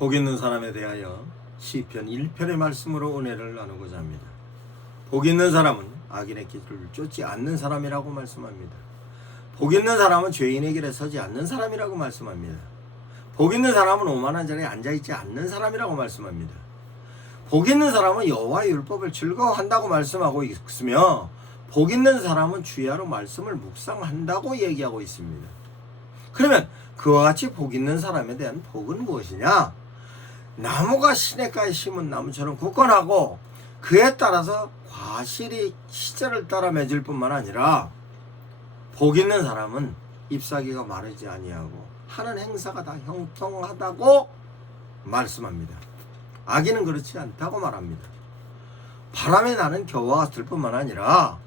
복 있는 사람에 대하여 시편 1편의 말씀으로 은혜를 나누고자 합니다. 복 있는 사람은 악인의 길을 쫓지 않는 사람이라고 말씀합니다. 복 있는 사람은 죄인의 길에 서지 않는 사람이라고 말씀합니다. 복 있는 사람은 오만한 자리에 앉아있지 않는 사람이라고 말씀합니다. 복 있는 사람은 여호와의 율법을 즐거워한다고 말씀하고 있으며 복 있는 사람은 주야로 말씀을 묵상한다고 얘기하고 있습니다. 그러면 그와 같이 복 있는 사람에 대한 복은 무엇이냐? 나무가 시냇가에 심은 나무처럼 굳건하고 그에 따라서 과실이 시절을 따라 맺을 뿐만 아니라 복 있는 사람은 잎사귀가 마르지 아니하고 하는 행사가 다 형통하다고 말씀합니다. 악인은 그렇지 않다고 말합니다. 바람에 나는 겨와 같을 뿐만 아니라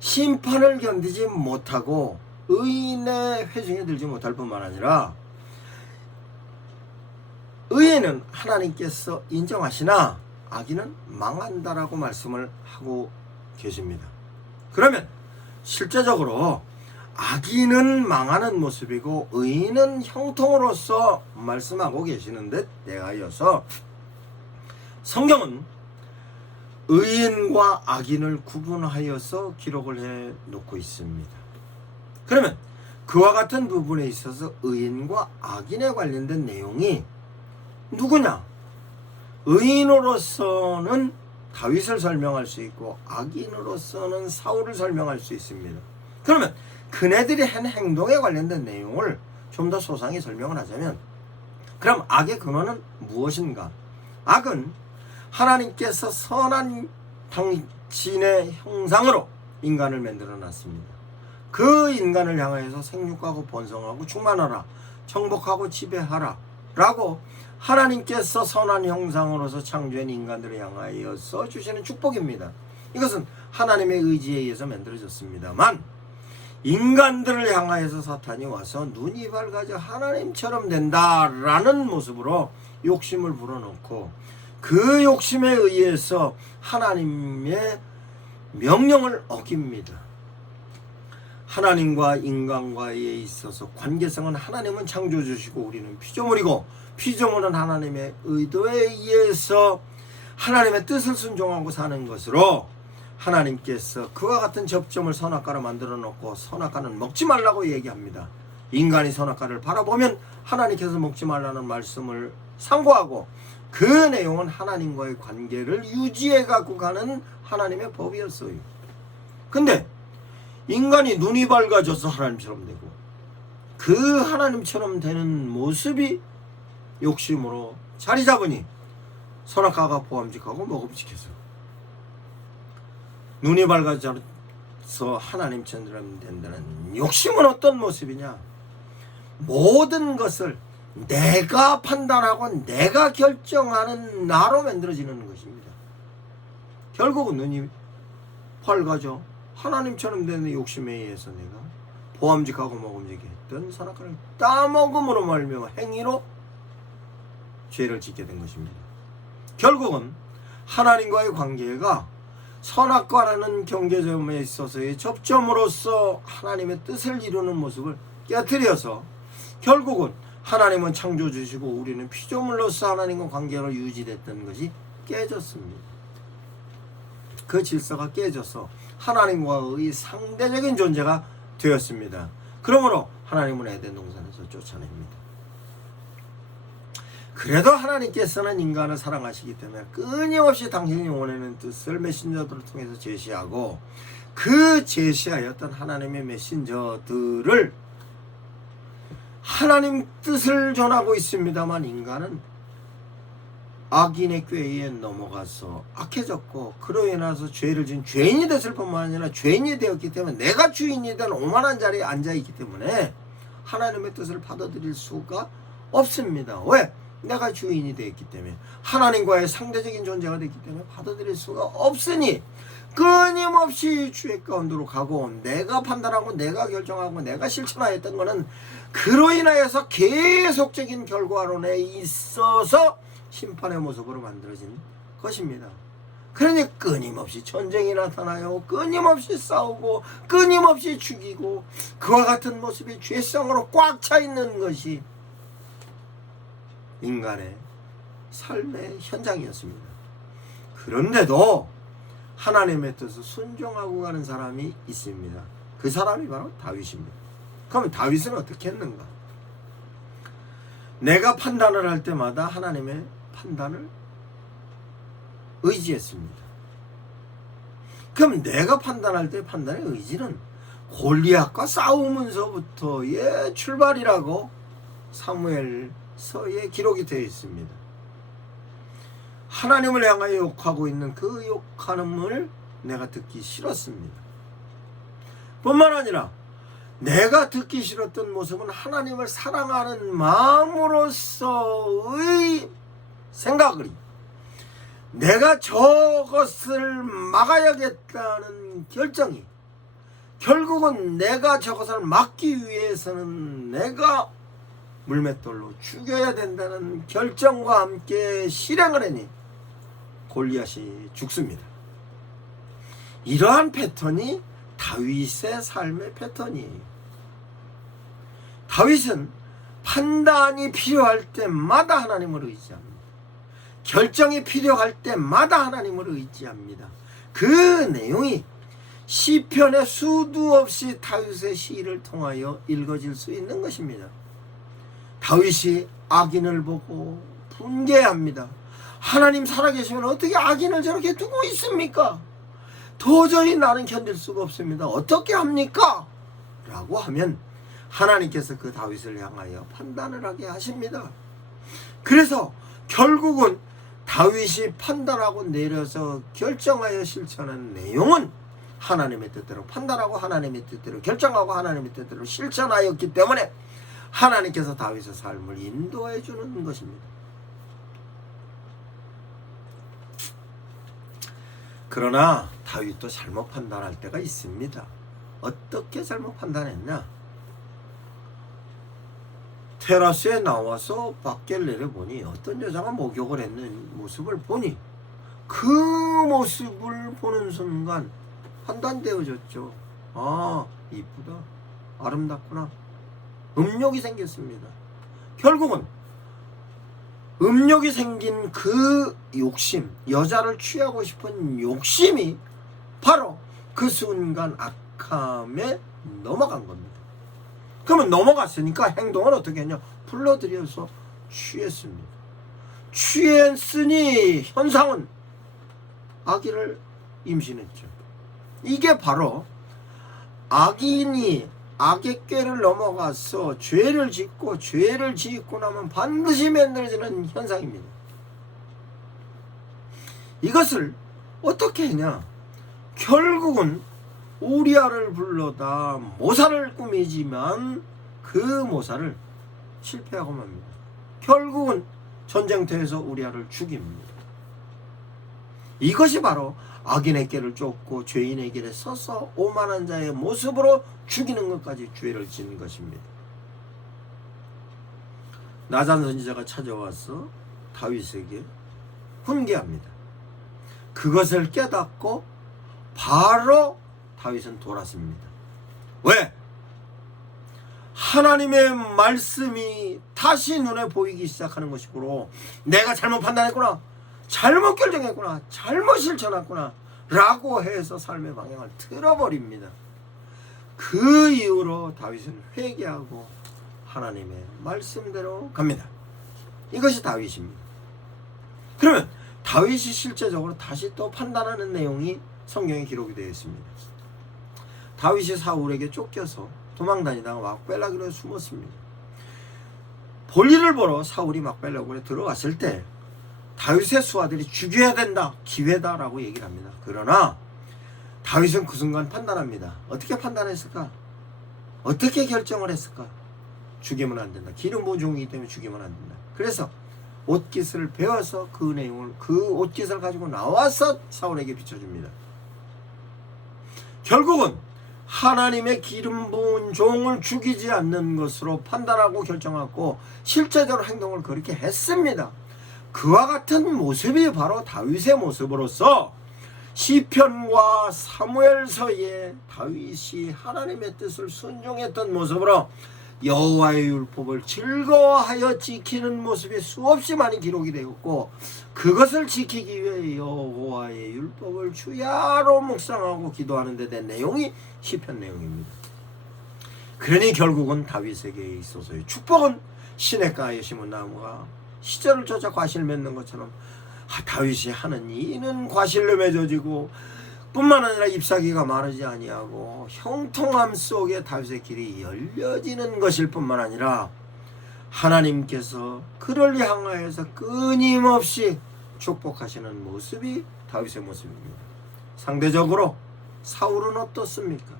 심판을 견디지 못하고 의인의 회중에 들지 못할 뿐만 아니라 의인은 하나님께서 인정하시나 악인은 망한다라고 말씀을 하고 계십니다. 그러면 실제적으로 악인은 망하는 모습이고 의인은 형통으로서 말씀하고 계시는 데 대하여서 성경은 의인과 악인을 구분하여서 기록을 해 놓고 있습니다. 그러면 그와 같은 부분에 있어서 의인과 악인에 관련된 내용이 누구냐? 의인으로서는 다윗을 설명할 수 있고 악인으로서는 사울을 설명할 수 있습니다. 그러면 그네들이 한 행동에 관련된 내용을 좀 더 소상히 설명을 하자면, 그럼 악의 근원은 무엇인가? 악은 하나님께서 선한 당신의 형상으로 인간을 만들어 놨습니다. 그 인간을 향하여서 생육하고 번성하고 충만하라, 정복하고 지배하라 라고 하나님께서 선한 형상으로서 창조한 인간들을 향하여서 주시는 축복입니다. 이것은 하나님의 의지에 의해서 만들어졌습니다만, 인간들을 향하여서 사탄이 와서 눈이 밝아져 하나님처럼 된다라는 모습으로 욕심을 불어넣고 그 욕심에 의해서 하나님의 명령을 어깁니다. 하나님과 인간과에 있어서 관계성은 하나님은 창조주시고 우리는 피조물이고 피조물은 하나님의 의도에 의해서 하나님의 뜻을 순종하고 사는 것으로 하나님께서 그와 같은 접점을 선악과로 만들어 놓고 선악과는 먹지 말라고 얘기합니다. 인간이 선악과를 바라보면 하나님께서 먹지 말라는 말씀을 상고하고 그 내용은 하나님과의 관계를 유지해 갖고 가는 하나님의 법이었어요. 근데 인간이 눈이 밝아져서 하나님처럼 되고 그 하나님처럼 되는 모습이 욕심으로 자리 잡으니 선악과가 보암직하고 먹음직해서 눈이 밝아져서 하나님처럼 된다는 욕심은 어떤 모습이냐? 모든 것을 내가 판단하고 내가 결정하는 나로 만들어지는 것입니다. 결국은 눈이 밝아져 하나님처럼 되는 욕심에 의해서 내가 보암직하고 먹음직해 했던 선악과를 따먹음으로 말미암아 행위로 죄를 짓게 된 것입니다. 결국은 하나님과의 관계가 선악과라는 경계점에 있어서의 접점으로서 하나님의 뜻을 이루는 모습을 깨뜨려서 결국은 하나님은 창조주시고 우리는 피조물로서 하나님과 관계가 유지됐던 것이 깨졌습니다. 그 질서가 깨져서 하나님과의 상대적인 존재가 되었습니다. 그러므로 하나님은 에덴 동산에서 쫓아냅니다. 그래도 하나님께서는 인간을 사랑하시기 때문에 끊임없이 당신이 원하는 뜻을 메신저들을 통해서 제시하고 그 제시하였던 하나님의 메신저들을 하나님 뜻을 전하고 있습니다만 인간은 악인의 꾀에 넘어가서 악해졌고 그로 인해서 죄를 지은 죄인이 됐을 뿐만 아니라 죄인이 되었기 때문에 내가 주인이 된 오만한 자리에 앉아있기 때문에 하나님의 뜻을 받아들일 수가 없습니다. 왜? 내가 주인이 되었기 때문에 하나님과의 상대적인 존재가 됐기 때문에 받아들일 수가 없으니 끊임없이 죄 가운데로 가고 내가 판단하고 내가 결정하고 내가 실천하였던 것은 그로 인하여서 계속적인 결과론에 있어서 심판의 모습으로 만들어진 것입니다. 그러니 끊임없이 전쟁이 나타나요. 끊임없이 싸우고 끊임없이 죽이고 그와 같은 모습이 죄성으로 꽉 차 있는 것이 인간의 삶의 현장이었습니다. 그런데도 하나님의 뜻을 순종하고 가는 사람이 있습니다. 그 사람이 바로 다윗입니다. 그러면 다윗은 어떻게 했는가? 내가 판단을 할 때마다 하나님의 판단을 의지했습니다. 그럼 내가 판단할 때 판단의 의지는 골리앗과 싸우면서부터의 출발이라고 사무엘서에 기록이 되어 있습니다. 하나님을 향하여 욕하고 있는 그 욕하는을 내가 듣기 싫었습니다. 뿐만 아니라 내가 듣기 싫었던 모습은 하나님을 사랑하는 마음으로서의 생각을, 내가 저것을 막아야겠다는 결정이, 결국은 내가 저것을 막기 위해서는 내가 물맷돌로 죽여야 된다는 결정과 함께 실행을 하니 골리앗이 죽습니다. 이러한 패턴이 다윗의 삶의 패턴이에요. 다윗은 판단이 필요할 때마다 하나님을 의지합니다. 결정이 필요할 때마다 하나님을 의지합니다. 그 내용이 시편의 수도 없이 다윗의 시를 통하여 읽어질 수 있는 것입니다. 다윗이 악인을 보고 분개합니다. 하나님 살아계시면 어떻게 악인을 저렇게 두고 있습니까? 도저히 나는 견딜 수가 없습니다. 어떻게 합니까? 라고 하면 하나님께서 그 다윗을 향하여 판단을 하게 하십니다. 그래서 결국은 다윗이 판단하고 내려서 결정하여 실천한 내용은 하나님의 뜻대로 판단하고 하나님의 뜻대로 결정하고 하나님의 뜻대로 실천하였기 때문에 하나님께서 다윗의 삶을 인도해 주는 것입니다. 그러나 다윗도 잘못 판단할 때가 있습니다. 어떻게 잘못 판단했냐? 테라스에 나와서 밖을 내려보니 어떤 여자가 목욕을 했는 모습을 보니 그 모습을 보는 순간 판단되어졌죠. 아, 이쁘다, 아름답구나. 음욕이 생겼습니다. 결국은 음욕이 생긴 그 욕심, 여자를 취하고 싶은 욕심이 바로 그 순간 악함에 넘어간 겁니다. 그러면 넘어갔으니까 행동을 어떻게 했냐? 불러들여서 취했습니다. 취했으니 현상은 아기를 임신했죠. 이게 바로 악인이 악의 꾀를 넘어가서 죄를 짓고 죄를 짓고 나면 반드시 만들어지는 현상입니다. 이것을 어떻게 했냐? 결국은 우리아를 불러다 모사를 꾸미지만 그 모사를 실패하고 맙니다. 결국은 전쟁터에서 우리아를 죽입니다. 이것이 바로 악인의 길을 쫓고 죄인의 길에 서서 오만한 자의 모습으로 죽이는 것까지 죄를 짓는 것입니다. 나단 선지자가 찾아와서 다윗에게 훈계합니다. 그것을 깨닫고 바로 다윗은 돌았습니다. 왜? 하나님의 말씀이 다시 눈에 보이기 시작하는 것이므로 내가 잘못 판단했구나, 잘못 결정했구나, 잘못 실천했구나 라고 해서 삶의 방향을 틀어버립니다. 그 이후로 다윗은 회개하고 하나님의 말씀대로 갑니다. 이것이 다윗입니다. 그러면 다윗이 실제적으로 다시 또 판단하는 내용이 성경에 기록이 되어 있습니다. 다윗이 사울에게 쫓겨서 도망다니다가 막벨라기로 숨었습니다. 볼일을 보러 사울이 막벨라기로 들어왔을 때 다윗의 수하들이 죽여야 된다, 기회다라고 얘기를 합니다. 그러나 다윗은 그 순간 판단합니다. 어떻게 판단했을까? 어떻게 결정을 했을까? 죽이면 안 된다. 기름 부은 종이기 때문에 죽이면 안 된다. 그래서 옷깃을 베어서 그 내용을, 그 옷깃을 가지고 나와서 사울에게 비춰줍니다. 결국은 하나님의 기름 부은 종을 죽이지 않는 것으로 판단하고 결정하고 실제적으로 행동을 그렇게 했습니다. 그와 같은 모습이 바로 다윗의 모습으로서 시편과 사무엘서에 다윗이 하나님의 뜻을 순종했던 모습으로 여호와의 율법을 즐거워하여 지키는 모습이 수없이 많이 기록이 되었고, 그것을 지키기 위해 여호와의 율법을 주야로 묵상하고 기도하는 데 대한 내용이 시편 내용입니다. 그러니 결국은 다윗에게 있어서의 축복은 시냇가에 심은 나무가 시절을 쫓아 과실 맺는 것처럼 다윗이 하는 이는 과실로 맺어지고 뿐만 아니라 잎사귀가 마르지 아니하고 형통함 속에 다윗의 길이 열려지는 것일 뿐만 아니라 하나님께서 그를 향하여서 끊임없이 축복하시는 모습이 다윗의 모습입니다. 상대적으로 사울은 어떻습니까?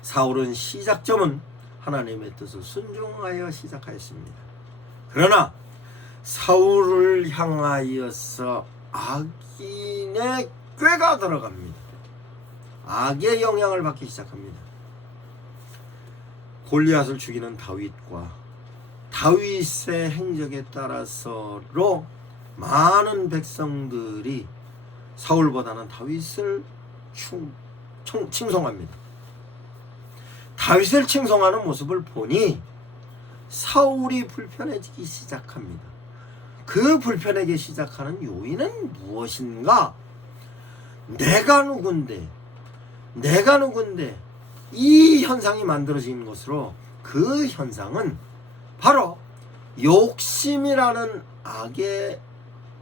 사울은 시작점은 하나님의 뜻을 순종하여 시작하였습니다. 그러나 사울을 향하여서 악인의 꾀가 들어갑니다. 악의 영향을 받기 시작합니다. 골리앗을 죽이는 다윗과 다윗의 행적에 따라서로 많은 백성들이 사울보다는 다윗을 칭송합니다. 다윗을 칭송하는 모습을 보니 사울이 불편해지기 시작합니다. 그 불편하게 시작하는 요인은 무엇인가? 내가 누군데 이 현상이 만들어진 것으로, 그 현상은 바로 욕심이라는 악의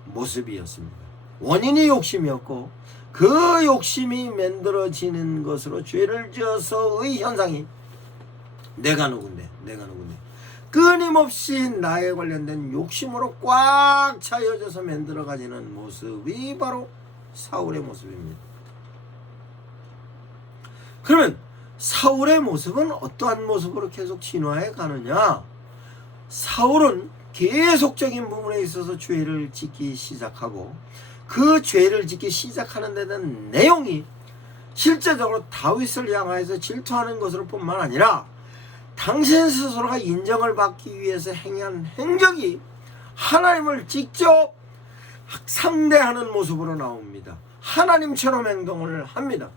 모습이었습니다. 원인이 욕심이었고, 그 욕심이 만들어지는 것으로 죄를 지어서의 현상이 내가 누군데 끊임없이 나에 관련된 욕심으로 꽉 차여져서 만들어가지는 모습이 바로 사울의 모습입니다. 그러면 사울의 모습은 어떠한 모습으로 계속 진화해 가느냐? 사울은 계속적인 부분에 있어서 죄를 짓기 시작하고, 그 죄를 짓기 시작하는 데는 내용이 실제적으로 다윗을 향하여서 질투하는 것으로 뿐만 아니라 당신 스스로가 인정을 받기 위해서 행한 행적이 하나님을 직접 상대하는 모습으로 나옵니다. 하나님처럼 행동을 합니다.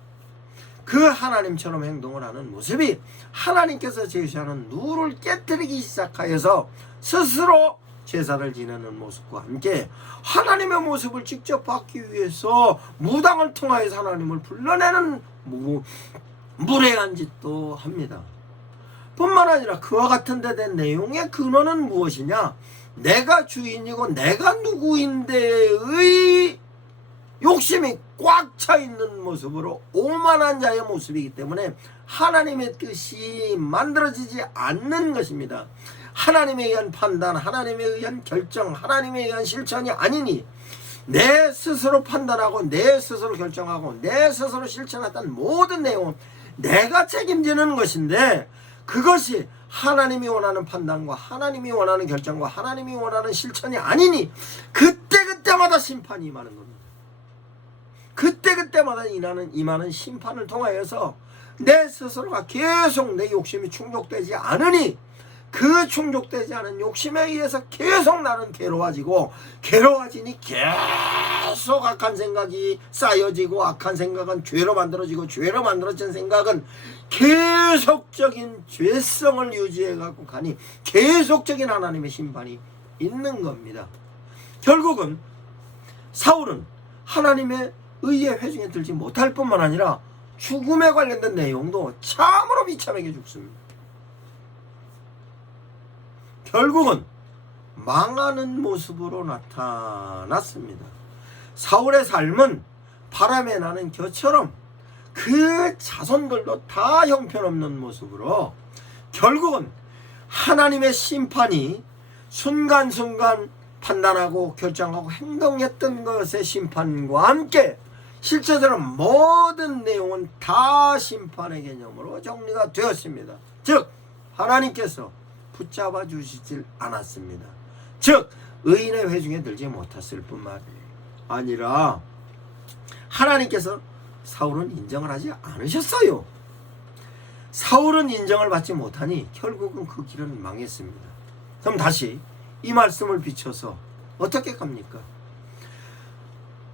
그 하나님처럼 행동을 하는 모습이 하나님께서 제시하는 룰을 깨뜨리기 시작하여서 스스로 제사를 지내는 모습과 함께 하나님의 모습을 직접 받기 위해서 무당을 통하여서 하나님을 불러내는 무례한 짓도 합니다. 뿐만 아니라 그와 같은 데 된 내용의 근원은 무엇이냐? 내가 주인이고 내가 누구인데의 욕심이 꽉 차 있는 모습으로 오만한 자의 모습이기 때문에 하나님의 뜻이 만들어지지 않는 것입니다. 하나님에 의한 판단, 하나님에 의한 결정, 하나님에 의한 실천이 아니니 내 스스로 판단하고 내 스스로 결정하고 내 스스로 실천했던 모든 내용은 내가 책임지는 것인데, 그것이 하나님이 원하는 판단과 하나님이 원하는 결정과 하나님이 원하는 실천이 아니니 그때그때마다 심판이 임하는 겁니다. 그때그때마다 임하는 심판을 통하여서 내 스스로가 계속 내 욕심이 충족되지 않으니, 그 충족되지 않은 욕심에 의해서 계속 나는 괴로워지니 계속 악한 생각이 쌓여지고, 악한 생각은 죄로 만들어지고, 죄로 만들어진 생각은 계속적인 죄성을 유지해 갖고 가니 계속적인 하나님의 심판이 있는 겁니다. 결국은 사울은 하나님의 의의 회중에 들지 못할 뿐만 아니라 죽음에 관련된 내용도 참으로 비참하게 죽습니다. 결국은 망하는 모습으로 나타났습니다. 사울의 삶은 바람에 나는 겨처럼 그 자손들도 다 형편없는 모습으로 결국은 하나님의 심판이 순간순간 판단하고 결정하고 행동했던 것의 심판과 함께 실제적으로 모든 내용은 다 심판의 개념으로 정리가 되었습니다. 즉 하나님께서 붙잡아 주시질 않았습니다. 즉 의인의 회중에 들지 못했을 뿐만 아니라 하나님께서 사울은 인정을 하지 않으셨어요. 사울은 인정을 받지 못하니 결국은 그 길은 망했습니다. 그럼 다시 이 말씀을 비춰서 어떻게 갑니까?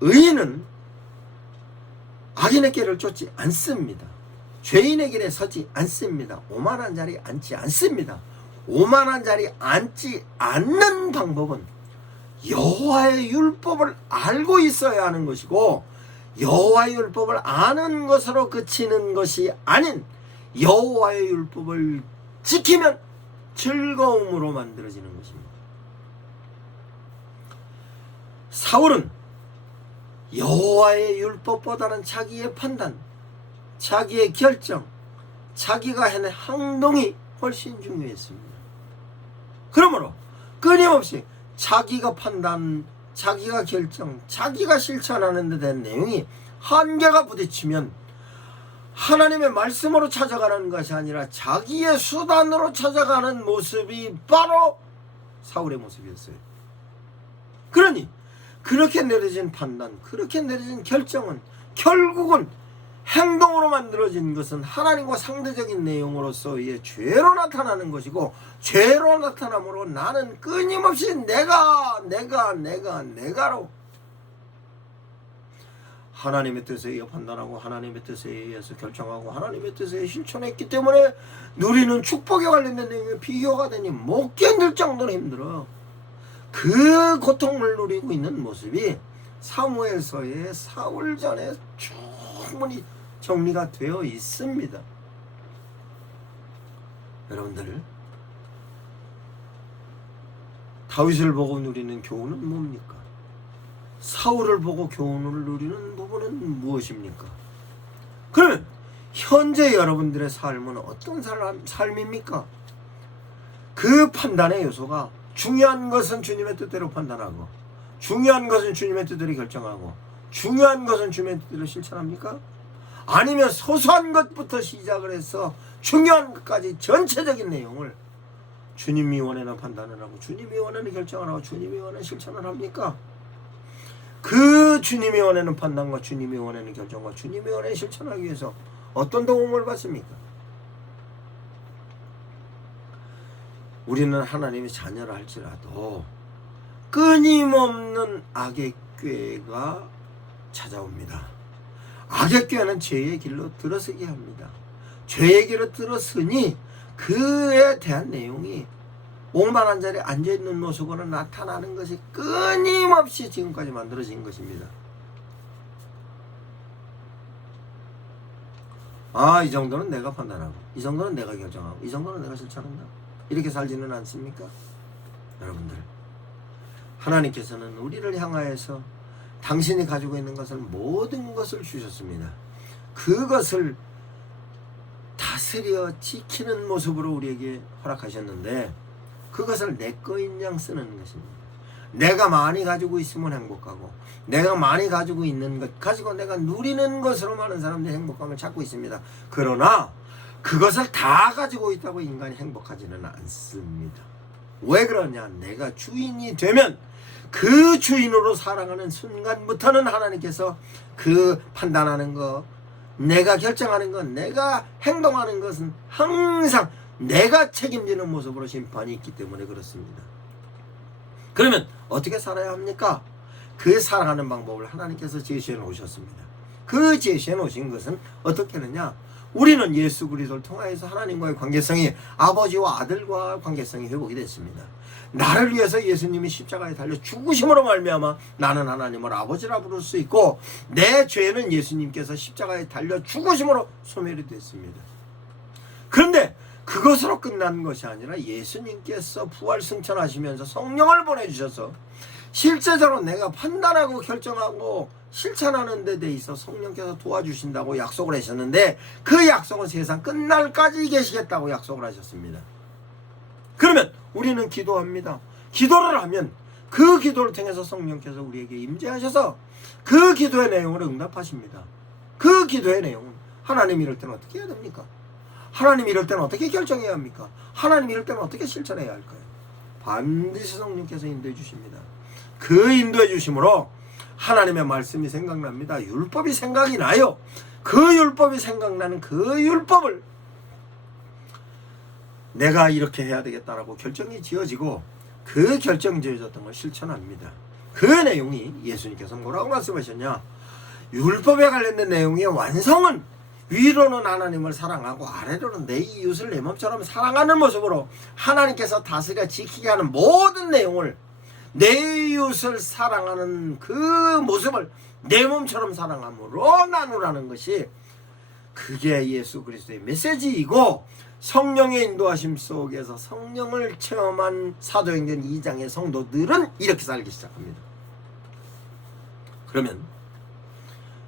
의인은 악인의 길을 쫓지 않습니다. 죄인의 길에 서지 않습니다. 오만한 자리에 앉지 않습니다. 오만한 자리에 앉지 않는 방법은 여호와의 율법을 알고 있어야 하는 것이고, 여호와의 율법을 아는 것으로 그치는 것이 아닌 여호와의 율법을 지키면 즐거움으로 만들어지는 것입니다. 사울은 여호와의 율법보다는 자기의 판단, 자기의 결정, 자기가 하는 행동이 훨씬 중요했습니다. 그러므로 끊임없이 자기가 판단, 자기가 결정, 자기가 실천하는 데 대한 내용이 한계가 부딪히면 하나님의 말씀으로 찾아가는 것이 아니라 자기의 수단으로 찾아가는 모습이 바로 사울의 모습이었어요. 그러니 그렇게 내려진 판단, 그렇게 내려진 결정은 결국은 행동으로 만들어진 것은 하나님과 상대적인 내용으로서의 죄로 나타나는 것이고, 죄로 나타남으로 나는 끊임없이 내가로 하나님의 뜻에 의해 판단하고 하나님의 뜻에 의해서 결정하고 하나님의 뜻에 의해 실천했기 때문에 누리는 축복에 관련된 내용이 비교가 되니 못 견딜 정도로 힘들어. 그 고통을 누리고 있는 모습이 사무엘서의 사울전에 충분히 정리가 되어 있습니다. 여러분들, 다윗을 보고 누리는 교훈은 뭡니까? 사울을 보고 교훈을 누리는 부분은 무엇입니까? 그러면 현재 여러분들의 삶은 어떤 삶입니까? 그 판단의 요소가, 중요한 것은 주님의 뜻대로 판단하고, 중요한 것은 주님의 뜻대로 결정하고, 중요한 것은 주님의 뜻대로 실천합니까? 아니면 소소한 것부터 시작을 해서 중요한 것까지 전체적인 내용을 주님이 원하는 판단을 하고 주님이 원하는 결정을 하고 주님이 원하는 실천을 합니까? 그 주님이 원하는 판단과 주님이 원하는 결정과 주님이 원하는 실천을 하기 위해서 어떤 도움을 받습니까? 우리는 하나님의 자녀라 할지라도 끊임없는 악의 꾀가 찾아옵니다. 악의 꾀는 죄의 길로 들어서게 합니다. 죄의 길로 들어서니 그에 대한 내용이 오만한 자리에 앉아있는 모습으로 나타나는 것이 끊임없이 지금까지 만들어진 것입니다. 이 정도는 내가 판단하고, 이 정도는 내가 결정하고, 이 정도는 내가 실천한다, 이렇게 살지는 않습니까? 여러분들, 하나님께서는 우리를 향하여서 당신이 가지고 있는 것을, 모든 것을 주셨습니다. 그것을 다스려 지키는 모습으로 우리에게 허락하셨는데, 그것을 내 거인 양 쓰는 것입니다. 내가 많이 가지고 있으면 행복하고, 내가 많이 가지고 있는 것 가지고 내가 누리는 것으로 많은 사람들이 행복감을 찾고 있습니다. 그러나 그것을 다 가지고 있다고 인간이 행복하지는 않습니다. 왜 그러냐? 내가 주인이 되면 그 주인으로 살아가는 순간부터는 하나님께서 그 판단하는 것, 내가 결정하는 것, 내가 행동하는 것은 항상 내가 책임지는 모습으로 심판이 있기 때문에 그렇습니다. 그러면 어떻게 살아야 합니까? 그 살아가는 방법을 하나님께서 제시해 놓으셨습니다. 그 제시해 놓으신 것은 어떻게 하느냐? 우리는 예수 그리스도를 통하여서 하나님과의 관계성이, 아버지와 아들과 관계성이 회복이 됐습니다. 나를 위해서 예수님이 십자가에 달려 죽으심으로 말미암아 나는 하나님을 아버지라 부를 수 있고, 내 죄는 예수님께서 십자가에 달려 죽으심으로 소멸이 됐습니다. 그런데 그것으로 끝난 것이 아니라 예수님께서 부활 승천하시면서 성령을 보내주셔서 실제적으로 내가 판단하고 결정하고 실천하는 데 대해서 성령께서 도와주신다고 약속을 하셨는데, 그 약속은 세상 끝날까지 계시겠다고 약속을 하셨습니다. 그러면 우리는 기도합니다. 기도를 하면 그 기도를 통해서 성령께서 우리에게 임재하셔서 그 기도의 내용을 응답하십니다. 그 기도의 내용은 하나님 이럴 때는 어떻게 해야 됩니까? 하나님 이럴 때는 어떻게 결정해야 합니까? 하나님 이럴 때는 어떻게 실천해야 할까요? 반드시 성령께서 인도해 주십니다. 그 인도해 주심으로 하나님의 말씀이 생각납니다. 율법이 생각이 나요. 그 율법이 생각나는 그 율법을 내가 이렇게 해야 되겠다라고 결정이 지어지고, 그 결정 지어졌던 걸 실천합니다. 그 내용이 예수님께서 뭐라고 말씀하셨냐? 율법에 관련된 내용의 완성은 위로는 하나님을 사랑하고 아래로는 내 이웃을 내 몸처럼 사랑하는 모습으로 하나님께서 다스려 지키게 하는 모든 내용을, 내 이웃을 사랑하는 그 모습을 내 몸처럼 사랑함으로 나누라는 것이, 그게 예수 그리스도의 메시지이고, 성령의 인도하심 속에서 성령을 체험한 사도행전 2장의 성도들은 이렇게 살기 시작합니다. 그러면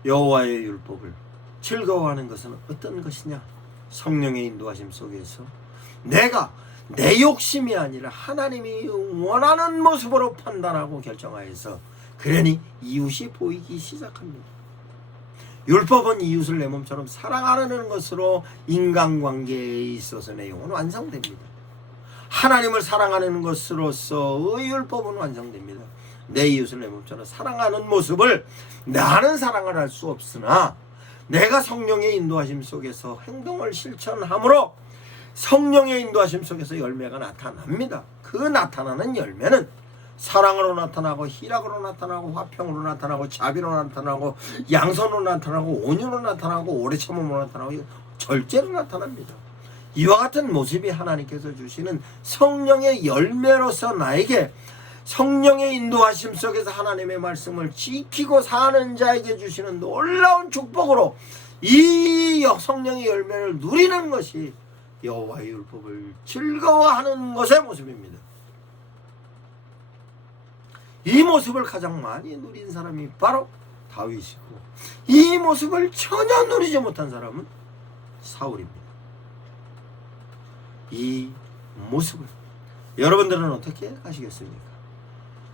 여호와의 율법을 즐거워하는 것은 어떤 것이냐? 성령의 인도하심 속에서 내가 내 욕심이 아니라 하나님이 원하는 모습으로 판단하고 결정하여서, 그러니 이웃이 보이기 시작합니다. 율법은 이웃을 내 몸처럼 사랑하는 것으로 인간관계에 있어서 내용은 완성됩니다. 하나님을 사랑하는 것으로서의 율법은 완성됩니다. 내 이웃을 내 몸처럼 사랑하는 모습을 나는 사랑을 할 수 없으나, 내가 성령의 인도하심 속에서 행동을 실천함으로 성령의 인도하심 속에서 열매가 나타납니다. 그 나타나는 열매는 사랑으로 나타나고, 희락으로 나타나고, 화평으로 나타나고, 자비로 나타나고, 양선으로 나타나고, 온유로 나타나고, 오래 참음으로 나타나고, 절제로 나타납니다. 이와 같은 모습이 하나님께서 주시는 성령의 열매로서 나에게 성령의 인도하심 속에서 하나님의 말씀을 지키고 사는 자에게 주시는 놀라운 축복으로 이 성령의 열매를 누리는 것이 여호와의 율법을 즐거워하는 것의 모습입니다. 이 모습을 가장 많이 누린 사람이 바로 다윗이고, 이 모습을 전혀 누리지 못한 사람은 사울입니다. 이 모습을 여러분들은 어떻게 하시겠습니까?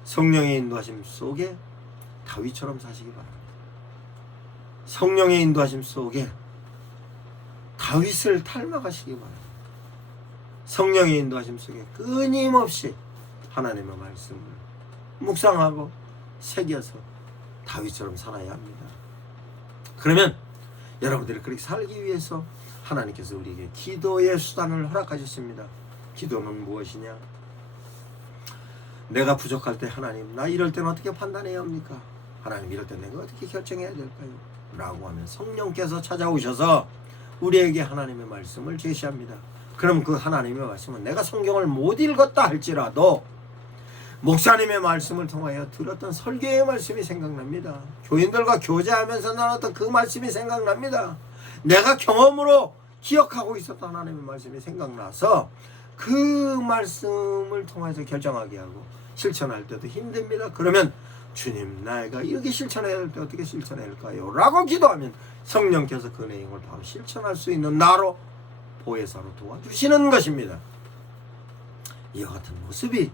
성령의 인도하심 속에 다윗처럼 사시기 바랍니다. 성령의 인도하심 속에 다윗을 닮아가시기 바랍니다. 성령의 인도하심 속에 끊임없이 하나님의 말씀을 묵상하고 새겨서 다윗처럼 살아야 합니다. 그러면 여러분들이 그렇게 살기 위해서 하나님께서 우리에게 기도의 수단을 허락하셨습니다. 기도는 무엇이냐? 내가 부족할 때 하나님, 나 이럴 때는 어떻게 판단해야 합니까? 하나님, 이럴 때 내가 어떻게 결정해야 될까요? 라고 하면 성령께서 찾아오셔서 우리에게 하나님의 말씀을 제시합니다. 그럼 그 하나님의 말씀은 내가 성경을 못 읽었다 할지라도 목사님의 말씀을 통하여 들었던 설교의 말씀이 생각납니다. 교인들과 교제하면서 나눴던 그 말씀이 생각납니다. 내가 경험으로 기억하고 있었던 하나님의 말씀이 생각나서 그 말씀을 통해서 결정하게 하고 실천할 때도 힘듭니다. 그러면 주님, 내가 이렇게 실천해야 할 때 어떻게 실천해야 할까요? 라고 기도하면 성령께서 그 내용을 바로 실천할 수 있는 나로, 보혜사로 도와주시는 것입니다. 이와 같은 모습이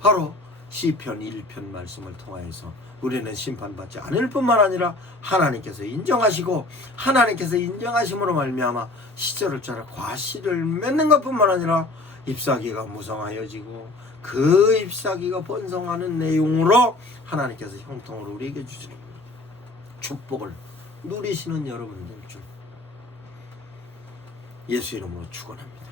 바로 시편 1편 말씀을 통하여서 우리는 심판받지 않을 뿐만 아니라 하나님께서 인정하시고, 하나님께서 인정하심으로 말미암아 시절을 짜라 과실을 맺는 것뿐만 아니라 잎사귀가 무성하여지고, 그 잎사귀가 번성하는 내용으로 하나님께서 형통으로 우리에게 주시는 축복을 누리시는 여러분들 중 예수 이름으로 축원합니다.